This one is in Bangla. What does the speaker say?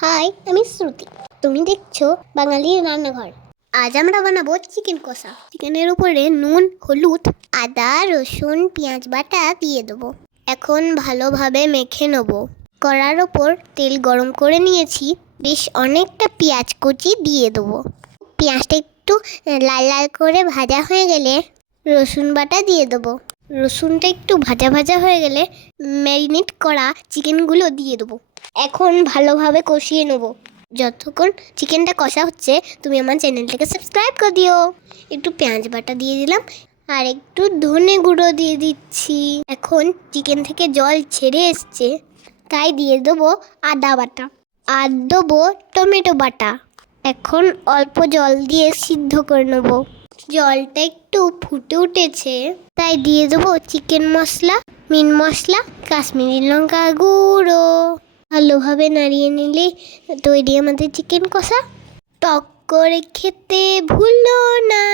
হাই, আমি শ্রুতি। তুমি দেখছো বাঙালির রান্নাঘর। আজ আমরা বানাবো চিকেন কষা। চিকেনের উপরে নুন, হলুদ, আদা, রসুন, পেঁয়াজ বাটা দিয়ে দেবো। এখন ভালোভাবে মেখে নেবো। কড়ার ওপর তেল গরম করে নিয়েছি, বেশ অনেকটা পেঁয়াজ কুচি দিয়ে দেবো। পেঁয়াজটা একটু লাল লাল করে ভাজা হয়ে গেলে রসুন বাটা দিয়ে দেবো। রসুনটা একটু ভাজা ভাজা হয়ে গেলে ম্যারিনেট করা চিকেনগুলো দিয়ে দেবো। এখন ভালোভাবে কষিয়ে নেব। যতক্ষণ চিকেনটা কষা হচ্ছে তুমি আমার চ্যানেলটাকে সাবস্ক্রাইব করে দিও। একটু পেঁয়াজ বাটা দিয়ে দিলাম আর একটু ধনে গুঁড়ো দিয়ে দিচ্ছি। এখন চিকেন থেকে জল ছেড়ে এসছে, তাই দিয়ে দেবো আদা বাটা আর দেবো টমেটো বাটা। এখন অল্প জল দিয়ে সিদ্ধ করে নেব। জলটা একটু ফুটে উঠেছে, তাই দিয়ে দেবো চিকেন মশলা, মিট মশলা, কাশ্মীরি লঙ্কা গুঁড়ো। ভালোভাবে নাড়িয়ে নিলে তৈরি আমাদের চিকেন কষা। টক করে খেতে ভুলো না।